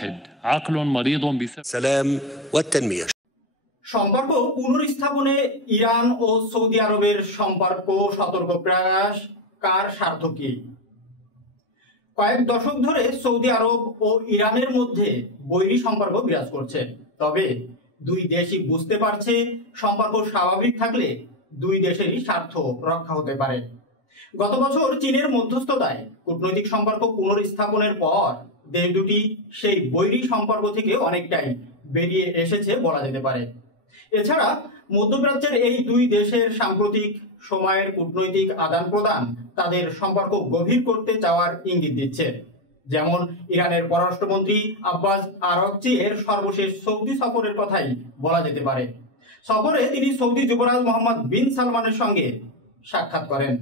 واحد عقل مريض السلام والتنمية। সম্পর্ক পুনর্স্থাপনে ইরান ও সৌদি আরবের সম্পর্ক সতর্ক প্রয়াস কার স্বার্থ কি? কয়েক দশক ধরে সৌদি আরব ও ইরানের মধ্যে বৈরী সম্পর্ক বিরাজ করছে। তবে দুই দেশই বুঝতে পারছে সম্পর্ক স্বাভাবিক থাকলে দুই দেশেরই স্বার্থ রক্ষা হতে পারে। গত বছর চীনের মধ্যস্থতায় কূটনৈতিক সম্পর্ক পুনর্স্থাপনের পর দেশ দুটি সেই বৈরী সম্পর্ক থেকে অনেকটাই বেরিয়ে এসেছে বলা যেতে পারে। এছাড়া মধ্যপ্রাচ্যের এই দুই দেশের সাম্প্রতিক সময়ের কূটনৈতিক আদান প্রদান তাদের সম্পর্ক গভীর করতে চাওয়ার ইঙ্গিত দিচ্ছে। যেমন ইরানের পররাষ্ট্রমন্ত্রী আব্বাস আরাগচি এর সর্বশেষ সৌদি সফরের কথাই বলা যেতে পারে। সফরে তিনি সৌদি যুবরাজ মোহাম্মদ বিন সালমানের সঙ্গে সাক্ষাৎ করেন।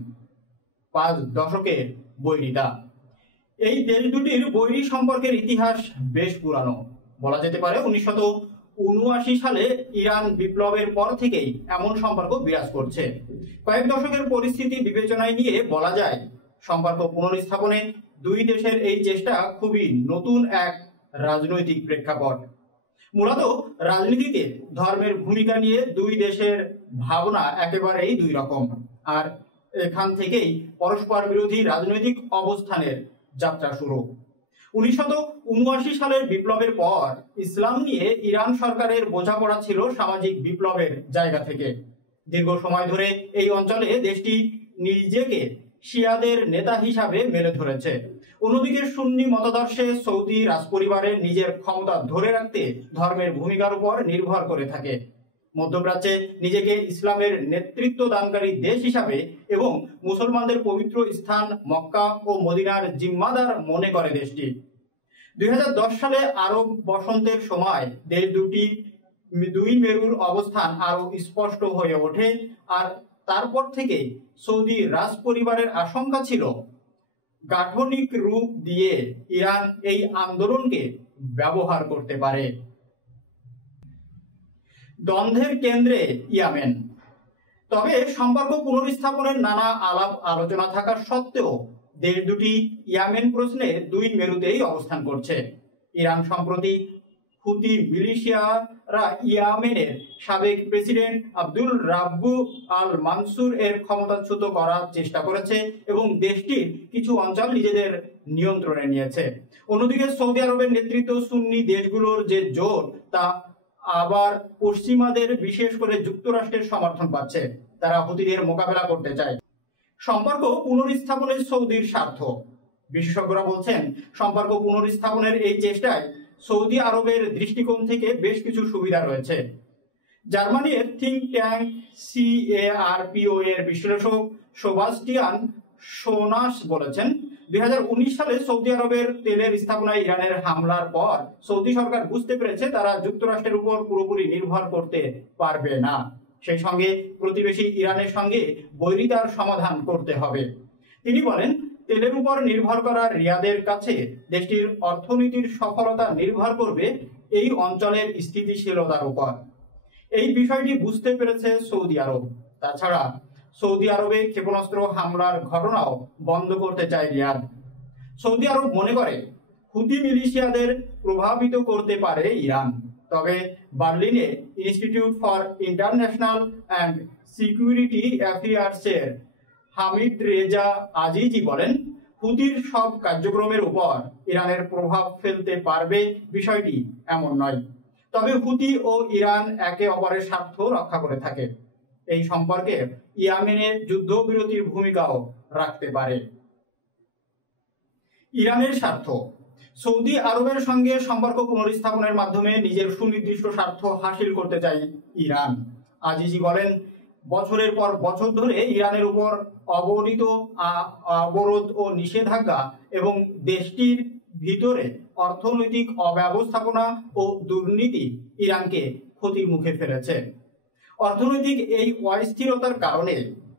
5 দশকের বৈরিতা। এই দেশ দুটির বৈরী সম্পর্কের ইতিহাস বেশ পুরানো। বলা যেতে পারে 1979 সালে ইরান বিপ্লবের পর থেকেই এমন সম্পর্ক বিরাজ করছে। কয়েক দশকের পরিস্থিতি বিবেচনায় নিয়ে বলা যায় সম্পর্ক পুনর্স্থাপনে দুই দেশের এই চেষ্টা খুবই নতুন এক রাজনৈতিক প্রেক্ষাপট। মূলত রাজনীতিতে ধর্মের ভূমিকা নিয়ে দুই দেশের ভাবনা একেবারেই দুই রকম, আর এখান থেকেই পরস্পর বিরোধী রাজনৈতিক অবস্থানের যাত্রা শুরু। 1979 সালের বিপ্লবের পর ইসলাম নিয়ে ইরান সরকারের বোঝাপড়া ছিল সামাজিক বিপ্লবের জায়গা থেকে। দীর্ঘ সময় ধরে এই অঞ্চলে দেশটি নিজেকে শিয়াদের নেতা হিসাবে মেলে ধরেছে। অন্যদিকে সুন্নি মতাদর্শে সৌদি রাজপরিবারের নিজের ক্ষমতা ধরে রাখতে ধর্মের ভূমিকার উপর নির্ভর করে থাকে। মধ্যপ্রাচ্যে নিজেকে ইসলামের নেতৃত্ব দানকারী দেশ হিসাবে এবং মুসলমানদের পবিত্র স্থান মক্কা ও মদিনার জিম্মাদার মনে করে দেশটি। 2010 সালে আরব বসন্তের সময় দেশ দুই মেরুর অবস্থান আরো স্পষ্ট হয়ে ওঠে, আর তারপর থেকে সৌদি রাজ পরিবারের আশঙ্কা ছিল গাঠনিক রূপ দিয়ে ইরান এই আন্দোলনকে ব্যবহার করতে পারে। দ্বন্দ্বের কেন্দ্রে ইয়েমেন। তবে সম্পর্ক পুনর্স্থাপনের নানা আলাপ আলোচনা থাকা সত্ত্বেও দেশ দুটি ইয়েমেন প্রশ্নে দুই মেরুতেই অবস্থান করছে। ইরান সম্প্রতি হুতি মিলিশিয়ারা ইয়েমেনের সাবেক প্রেসিডেন্ট আব্দুল রাব্বু আল মানসুর এর ক্ষমতাচ্যুত করার চেষ্টা করেছে এবং দেশটির কিছু অঞ্চল নিজেদের নিয়ন্ত্রণে নিয়েছে। অন্যদিকে সৌদি আরবের নেতৃত্ব সুন্নি দেশগুলোর যে জোট তা আবার পশ্চিমাদের বিশেষ করে যুক্তরাষ্ট্রের সমর্থন পাচ্ছে। তারা হুতিদের মোকাবেলা করতে চায়। সম্পর্ক পুনর্স্থাপনের সৌদির স্বার্থ। বিশেষজ্ঞরা বলছেন সম্পর্ক পুনর্স্থাপনের এই চেষ্টায় সৌদি আরবের দৃষ্টিকোণ থেকে বেশ কিছু সুবিধা রয়েছে। জার্মানির থিঙ্ক ট্যাঙ্ক CARPO এর বিশ্লেষক সেবাস্টিয়ান শোনাস বলেছেন 2019 সালে সৌদি আরবের তেলের স্থাপনায় ইরানের হামলার পর সৌদি সরকার বুঝতে পেরেছে তারা যুক্তরাষ্ট্রের উপর পুরোপুরি নির্ভর করতে পারবে না। সেই সঙ্গে প্রতিবেশী ইরানের সঙ্গে বৈরিতার সমাধান করতে হবে। তিনি বলেন তেলের উপর নির্ভর করা রিয়াদের কাছে দেশটির অর্থনীতির সফলতা নির্ভর করবে এই অঞ্চলের স্থিতিশীলতার উপর। এই বিষয়টি বুঝতে পেরেছে সৌদি আরব। তাছাড়া সৌদি আরবে ক্ষেপণাস্ত্র হামলার ঘটনাও বন্ধ করতে চায় রিয়াদ। সৌদি আরব মনে করে হুতি মিলিশিয়াদের প্রভাবিত করতে পারে ইরান। তবে বার্লিনে institute for international and security অ্যাফেয়ার্সের হামিদ রেজা আজিজি বলেন হুতির সব কার্যক্রমের উপর ইরানের প্রভাব ফেলতে পারবে বিষয়টি এমন নয়। তবে হুতি ও ইরান একে অপরের স্বার্থ রক্ষা করে থাকে। এই সম্পর্কে ইয়েমেনের যুদ্ধবিরতির ভূমিকাও রাখতে পারে। ইরানের স্বার্থ। সৌদি আরবের সঙ্গে সম্পর্ক পুনর্স্থাপনের মাধ্যমে নিজের সুনির্দিষ্ট স্বার্থ হাসিল করতে চায় ইরান। আজিজি বলেন বছরের পর বছর ধরে ইরানের উপর অবরোধ ও নিষেধাজ্ঞা এবং দেশটির ভিতরে অর্থনৈতিক অব্যবস্থাপনা ও দুর্নীতি ইরানকে ক্ষতির মুখে ফেলেছে। অর্থনৈতিক এই অস্থিরতার কারণে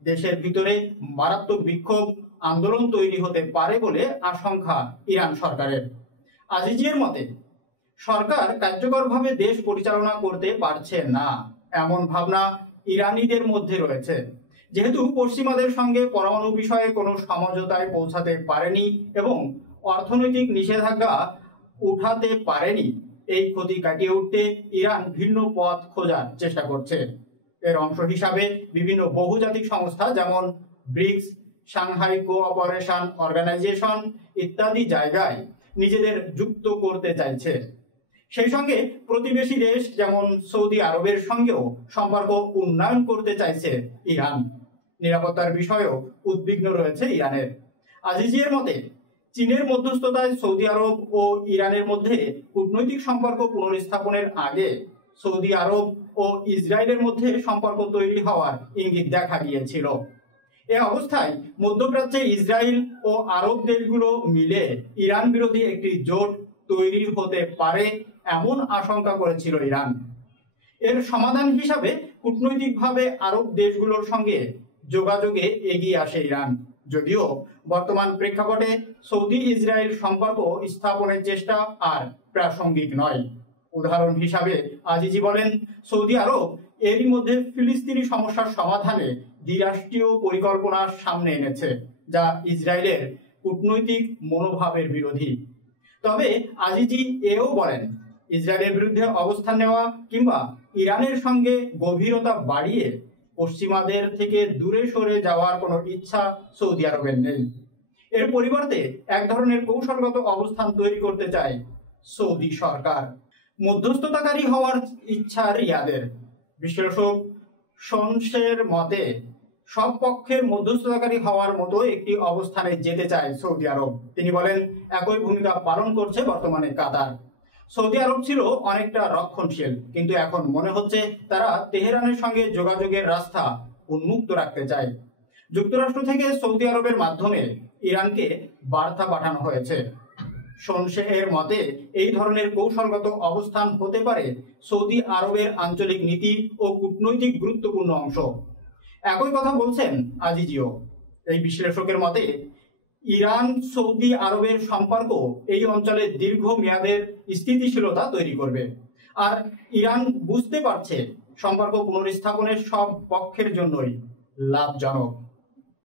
দেশের ভিতরে মারাত্মক বিক্ষোভ আন্দোলন তৈরি হতে পারে বলে আশঙ্কা ইরান সরকারের। আজিজির মতে সরকার কার্যকরভাবে দেশ পরিচালনা করতে পারছে না এমন ভাবনা ইরানিদের মধ্যে রয়েছে। যেহেতু পশ্চিমাদের সঙ্গে পরমাণু বিষয়ে কোনো সমঝোতায় পৌঁছাতে পারেনি এবং অর্থনৈতিক নিষেধাজ্ঞা উঠাতে পারেনি, এই ক্ষতি কাটিয়ে উঠতে ইরান ভিন্ন পথ খোঁজার চেষ্টা করছে। এর অংশ হিসাবে বিভিন্ন বহুজাতিক সংস্থা যেমন ব্রিক্স, সাংহাই কোঅপারেশন অর্গানাইজেশন ইত্যাদি জায়গায় নিজেদের যুক্ত করতে চাইছে। সেই সঙ্গে প্রতিবেশী দেশ যেমন সৌদি আরবের সঙ্গেও সম্পর্ক উন্নয়ন করতে চাইছে ইরান। নিরাপত্তার বিষয়েও উদ্বিগ্ন রয়েছে ইরানের। আজিজির মতে চীনের মধ্যস্থতায় সৌদি আরব ও ইরানের মধ্যে কূটনৈতিক সম্পর্ক পুনর্স্থাপনের আগে সৌদি আরব ও ইসরায়েলের মধ্যে সম্পর্ক তৈরি হওয়ার ইঙ্গিত দেখা গিয়েছিল। এ অবস্থায় মধ্যপ্রাচ্যে ইসরায়েল ও আরব দেশগুলো মিলে ইরান বিরোধী একটি জোট তৈরি হতে পারে এমন আশঙ্কা করেছিল ইরান। এর সমাধান হিসাবে কূটনৈতিকভাবে আরব দেশগুলোর সঙ্গে যোগাযোগে এগিয়ে আসে ইরান, যদিও বর্তমান প্রেক্ষাপটে সৌদি ইসরায়েল সম্পর্ক স্থাপনের চেষ্টা আর প্রাসঙ্গিক নয়। উদাহরণ হিসাবে আজিজি বলেন, সৌদি আরব এরই মধ্যে ফিলিস্তিনি সমস্যার সমাধানে দ্বিরাষ্ট্রীয় পরিকল্পনা সামনে এনেছে, যা ইসরায়েলের কূটনৈতিক মনোভাবের বিরোধী। তবে আজিজি এও বলেন, ইসরায়েলের বিরুদ্ধে অবস্থান নেওয়া কিংবা ইরানের সঙ্গে গভীরতা বাড়িয়ে পশ্চিমাদের থেকে দূরে সরে যাওয়ার কোনো ইচ্ছা সৌদি আরবের নেই। এর পরিবর্তে এক ধরনের কৌশলগত অবস্থান তৈরি করতে চায় সৌদি সরকার। মধ্যস্থতাকারী হওয়ার ইচ্ছা রিয়াদের। বিশ্লেষক শনসের মতে সব পক্ষের মধ্যস্থতাকারী হওয়ার মতো একটি অবস্থানে যেতে চায় সৌদি আরব। তিনি বলেন, একই ভূমিকা পালন করছে বর্তমানে কাতার। সৌদি আরব ছিল অনেকটা রক্ষণশীল, কিন্তু এখন মনে হচ্ছে তারা তেহরানের সঙ্গে যোগাযোগের রাস্তা উন্মুক্ত রাখতে চায়। যুক্তরাষ্ট্র থেকে সৌদি আরবের মাধ্যমে ইরানকে বার্তা পাঠানো হয়েছে। শনসের মতে এই ধরনের কৌশলগত অবস্থান হতে পারে সৌদি আরবের আঞ্চলিক নীতি ও কূটনৈতিক গুরুত্বপূর্ণ অংশ। একই কথা বলছেন আজিজিও। এই বিশ্লেষকের মতে ইরান সৌদি আরবের সম্পর্ক এই অঞ্চলে দীর্ঘমেয়াদের স্থিতিশীলতা তৈরি করবে। আর ইরান বুঝতে পারছে সম্পর্ক পুনর্স্থাপনের সব পক্ষের জন্যই লাভজনক।